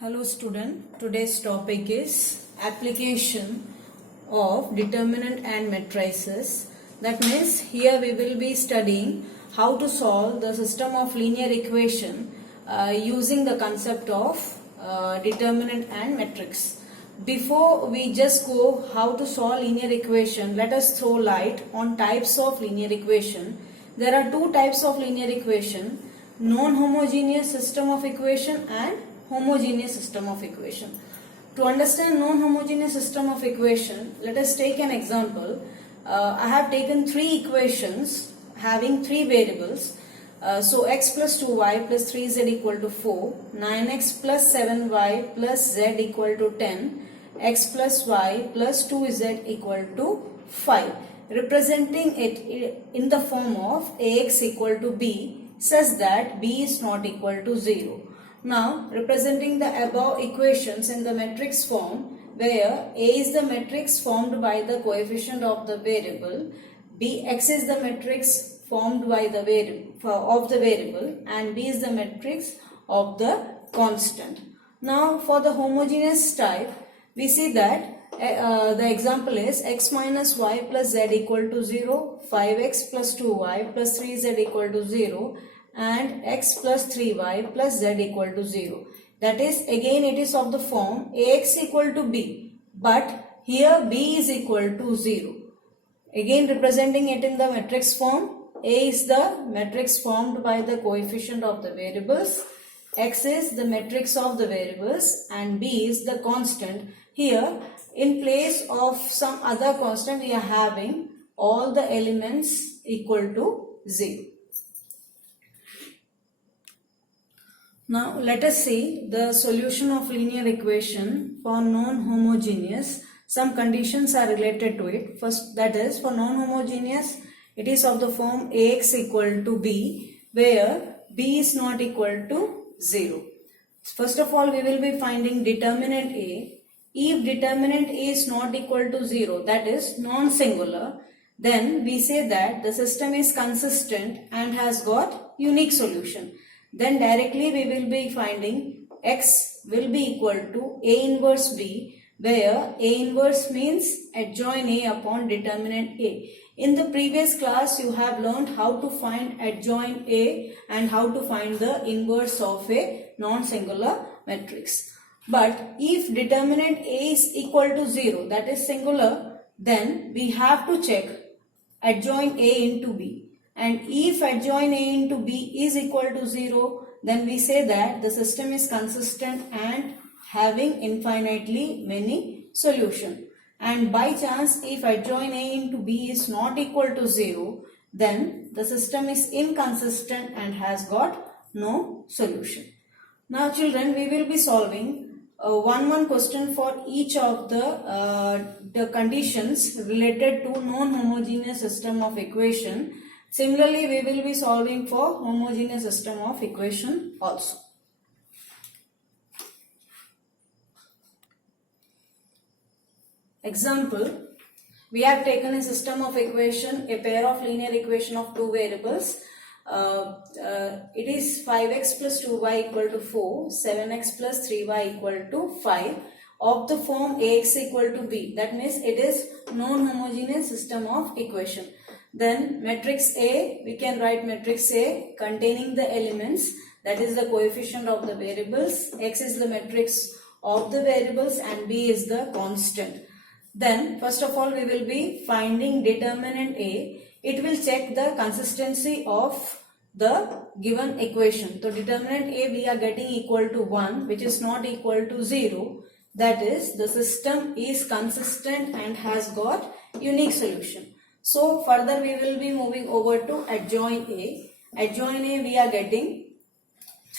Hello student, today's topic is application of determinant and matrices. That means here we will be studying how to solve the system of linear equation using the concept of determinant and matrix. Before we just go how to solve linear equation, let us throw light on types of linear equation. There are two types of linear equation: non-homogeneous system of equation and homogeneous system of equation. To understand non-homogeneous system of equation, let us take an example. I have taken three equations having three variables. So x plus 2y plus 3z equal to 4, 9x plus 7y plus z equal to 10, x plus y plus 2z equal to 5. Representing it in the form of ax equal to b such that b is not equal to 0. Now, representing the above equations in the matrix form, where A is the matrix formed by the coefficient of the variable, X is the matrix formed by the variable, and B is the matrix of the constant. Now, for the homogeneous type, we see that the example is x minus y plus z equal to 0, 5x plus 2y plus 3z equal to 0, and x plus 3y plus z equal to 0. That is, again it is of the form ax equal to b, but here b is equal to 0. Again representing it in the matrix form, A is the matrix formed by the coefficient of the variables, x is the matrix of the variables, and b is the constant. Here in place of some other constant we are having all the elements equal to 0. Now let us see the solution of linear equation for non-homogeneous. Some conditions are related to it. First, that is, for non-homogeneous, it is of the form ax equal to b, where b is not equal to 0. First of all, we will be finding determinant A. If determinant A is not equal to 0, that is non-singular, then we say that the system is consistent and has got unique solution. Then directly we will be finding x will be equal to A inverse B, where A inverse means adjoin A upon determinant A. In the previous class you have learned how to find adjoin A and how to find the inverse of a non-singular matrix. But if determinant A is equal to 0, that is singular, then we have to check adjoin A into B. And if adjoin A into B is equal to 0, then we say that the system is consistent and having infinitely many solutions. And by chance, if adjoin A into B is not equal to 0, then the system is inconsistent and has got no solution. Now children, we will be solving one question for each of the conditions related to non-homogeneous system of equation. Similarly, we will be solving for homogeneous system of equation also. Example, we have taken a system of equation, a pair of linear equation of two variables. It is 5x plus 2y equal to 4, 7x plus 3y equal to 5 of the form ax equal to b. That means it is non-homogeneous system of equation. Then matrix A, we can write matrix A containing the elements, that is the coefficient of the variables, x is the matrix of the variables, and b is the constant. Then first of all we will be finding determinant A. It will check the consistency of the given equation. So determinant A we are getting equal to 1, which is not equal to 0. That is, the system is consistent and has got unique solution. So further we will be moving over to adjoin A. Adjoin A we are getting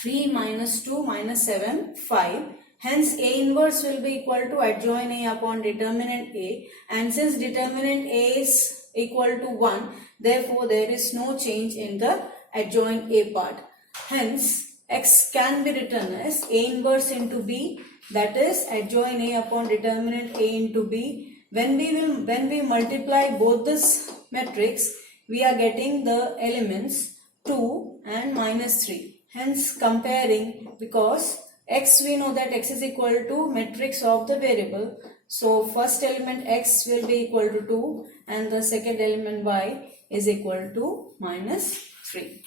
3 minus 2 minus 7, 5. Hence A inverse will be equal to adjoin A upon determinant A. And since determinant A is equal to 1, therefore there is no change in the adjoin A part. Hence x can be written as A inverse into B, that is adjoin A upon determinant A into B. When we multiply both this matrix, we are getting the elements 2 and minus 3. Hence comparing, because X, we know that X is equal to matrix of the variable. So first element X will be equal to 2 and the second element Y is equal to minus 3.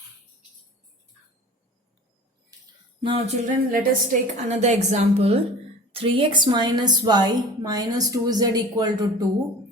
Now children, let us take another example. 3x minus y minus 2z equal to 2.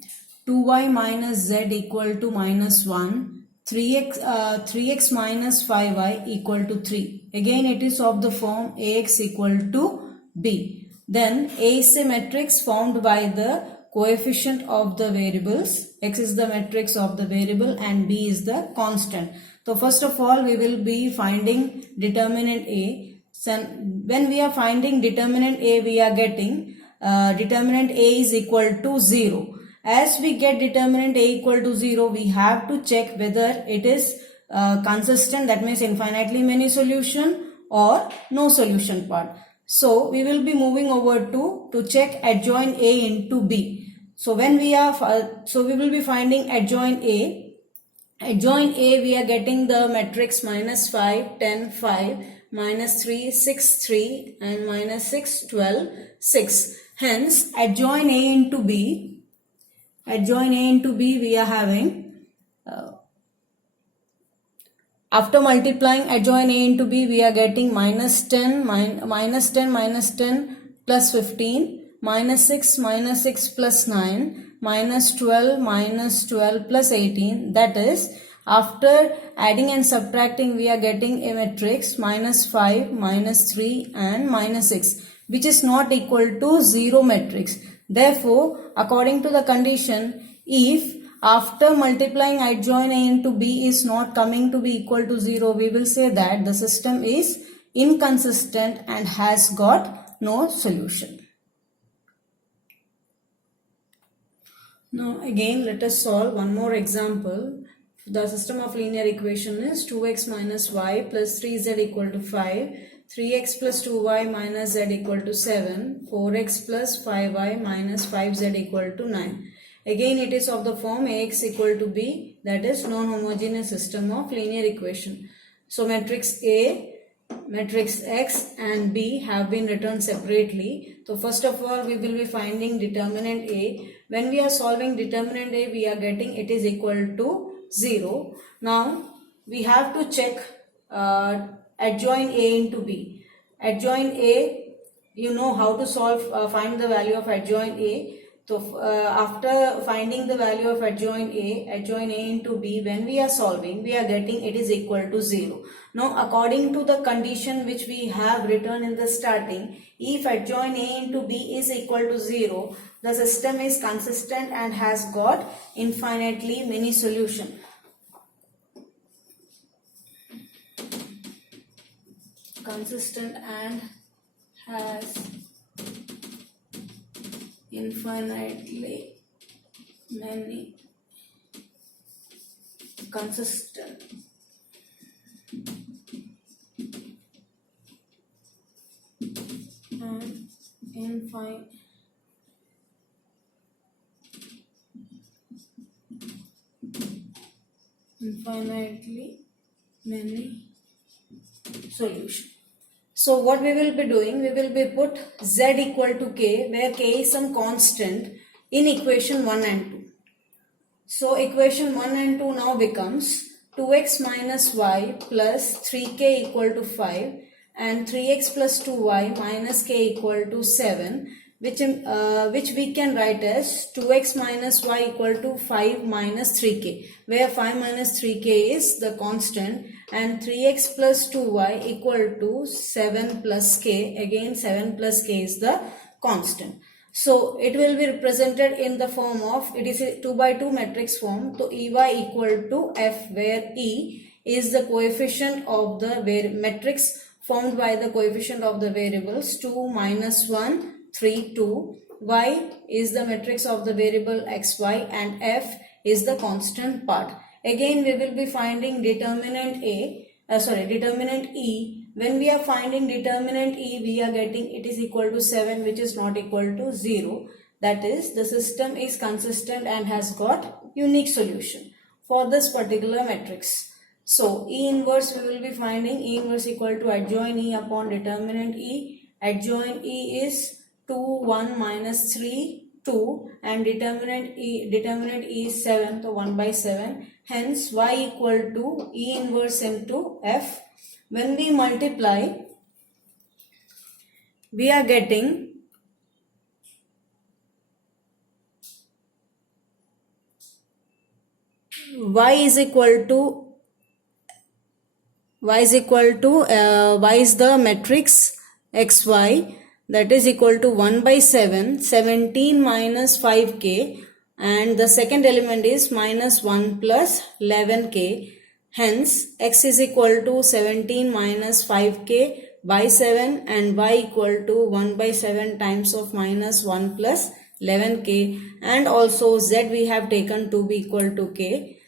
2y minus z equal to minus 1. 3x minus 5y equal to 3. Again it is of the form ax equal to b. Then A is a matrix formed by the coefficient of the variables. X is the matrix of the variable and b is the constant. So first of all we will be finding determinant A. So when we are finding determinant A, we are getting determinant A is equal to 0. As we get determinant A equal to 0, we have to check whether it is consistent, that means infinitely many solution or no solution part. So we will be moving over to check adjoint A into B. So when we are we will be finding adjoint A. Adjoint A, we are getting the matrix minus 5, 10, 5, minus 3, 6, 3 and minus 6, 12, 6. Hence, adjoint A into B, we are having, after multiplying adjoint A into B, we are getting minus 10 plus 15, minus 6 plus 9, minus 12 plus 18. That is, after adding and subtracting, we are getting a matrix minus 5, minus 3 and minus 6, which is not equal to 0 matrix. Therefore, according to the condition, if after multiplying adjoint A into B is not coming to be equal to 0, we will say that the system is inconsistent and has got no solution. Now again let us solve one more example. The system of linear equation is 2x minus y plus 3z equal to 5, 3x plus 2y minus z equal to 7, 4x plus 5y minus 5z equal to 9. Again it is of the form ax equal to b, that is non-homogeneous system of linear equation. So matrix A, matrix X and B have been written separately. So first of all we will be finding determinant A. When we are solving determinant A, we are getting it is equal to 0. Now we have to check adjoint A into B. Adjoint A, you know how to solve, find the value of adjoint A. So after finding the value of adjoint A into B, when we are solving, we are getting it is equal to 0. Now according to the condition which we have written in the starting, if adjoint A into B is equal to 0, the system is consistent and has got infinitely many solutions. Consistent and has infinitely many consistent and infinitely many solutions. So what we will be doing, we will be put z equal to k, where k is some constant in equation 1 and 2. So equation 1 and 2 now becomes 2x minus y plus 3k equal to 5 and 3x plus 2y minus k equal to 7, which we can write as 2x minus y equal to 5 minus 3k, where 5 minus 3k is the constant and 3x plus 2y equal to 7 plus k, again 7 plus k is the constant. So it will be represented in the form of, it is a 2 by 2 matrix form. So Ey equal to F, where E is the coefficient of the matrix formed by the coefficient of the variables 2, minus 1, 3, 2. Y is the matrix of the variable xy and F is the constant part. Again we will be finding determinant determinant E. When we are finding determinant E, we are getting it is equal to 7, which is not equal to 0. That is, the system is consistent and has got unique solution for this particular matrix. So E inverse we will be finding E inverse equal to adjoint E upon determinant E. Adjoint E is 2, 1 minus 3, 2, and determinant E is 7, so 1 by 7. Hence Y equal to E inverse M to F. When we multiply, we are getting Y is the matrix XY, that is equal to 1 by 7, 17 minus 5k, and the second element is minus 1 plus 11k. Hence X is equal to 17 minus 5k by 7 and Y equal to 1 by 7 times of minus 1 plus 11k, and also Z we have taken to be equal to k.